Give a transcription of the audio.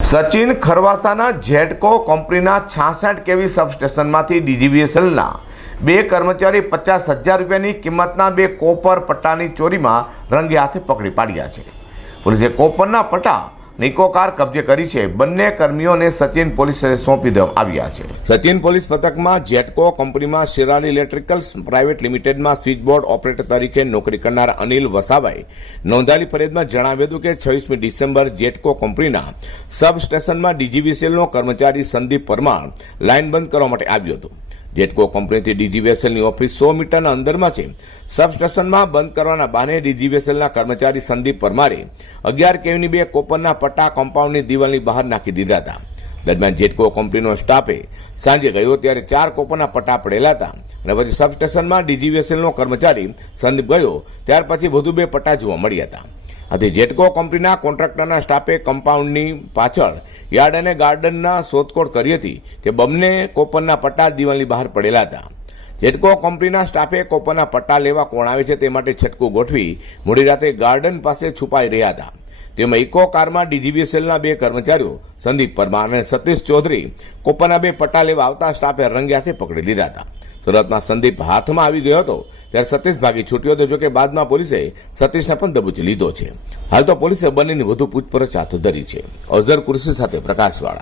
સચિન ખરવાસાના જેટકો કંપનીના છાસઠ કેવી સબસ્ટેશનમાંથી ડીજીવીએસએલના બે કર્મચારી પચાસ હજાર રૂપિયાની કિંમતના બે કોપર પટ્ટાની ચોરીમાં રંગે હાથે પકડી પાડ્યા છે. પોલીસે કોપરના પટ્ટા નિકો કાર કબજે કરી છે. બંને કર્મીઓને સચિન પોલીસે સોંપી દેવામાં આવ્યા છે. સચિન પોલીસ પથકમાં જેટકો કંપનીમાં શિરાલી ઇલેક્ટ્રિકલ્સ પ્રાઇવેટ લિમિટેડમાં સ્વિચબોર્ડ ઓપરેટર તરીકે નોકરી કરનાર અનિલ વસાવાએ નોંધાયેલી ફરિયાદમાં જણાવ્યું હતું કે છવ્વીસમી ડિસેમ્બર જેટકો કંપનીના સબ સ્ટેશનમાં ડીજીવીસીએલનો કર્મચારી સંદીપ પરમાર લાઇન બંધ કરવા માટે આવ્યો હતો. જેટકો કંપનીથી ડીજીવીએસએલની ઓફિસ સો મીટરના અંદરમાં છે. સબસ્ટેશનમાં બંધ કરવાના બહાને ડીજીવીએસએલના કર્મચારી સંદીપ પરમારે અગિયાર કેવીની બે કોપરના પટ્ટા કમ્પાઉન્ડની દિવાલની બહાર નાખી દીધા હતા. દરમિયાન જેટકો કંપનીનો સ્ટાફે સાંજે ગયો ત્યારે ચાર કોપરના પટ્ટા પડેલા હતા. અને પછી સબસ્ટેશનમાં ડીજીવીએસએલનો કર્મચારી સંદીપ ગયો, ત્યાર પછી વધુ બે પટ્ટા જોવા મળ્યા હતા. આથી જેટકો કંપનીના કોન્ટ્રાક્ટરના સ્ટાફે કમ્પાઉન્ડની પાછળ યાર્ડ અને ગાર્ડનના શોધખોળ કરી હતી, તે બંને કોપરના પટ્ટા દિવાલની બહાર પડેલા હતા. જેટકો કંપનીના સ્ટાફે કોપરના પટ્ટા લેવા કોણ આવે છે તે માટે છટકું ગોઠવી મોડી રાતે ગાર્ડન પાસે છુપાઈ રહ્યા હતા. તેમાં ઇકો કારમાં ડીજીબીએસએલના બે કર્મચારીઓ, સંદીપ પરમાર અને સતીશ ચૌધરી, કોપરના બે પટ્ટા લેવા આવતા સ્ટાફે રંગે હાથે પકડી લીધા હતા. સુરતમાં સંદીપ હાથમાં આવી ગયો હતો, ત્યારે સતીશ ભાગી છૂટ્યો હતો, જોકે બાદમાં પોલીસે સતીશને પણ દબોચી લીધો છે. હાલ તો પોલીસે બંનેની વધુ પૂછપરછ હાથ ધરી છે. અઝર કુર્સી સાથે પ્રકાશવાળા.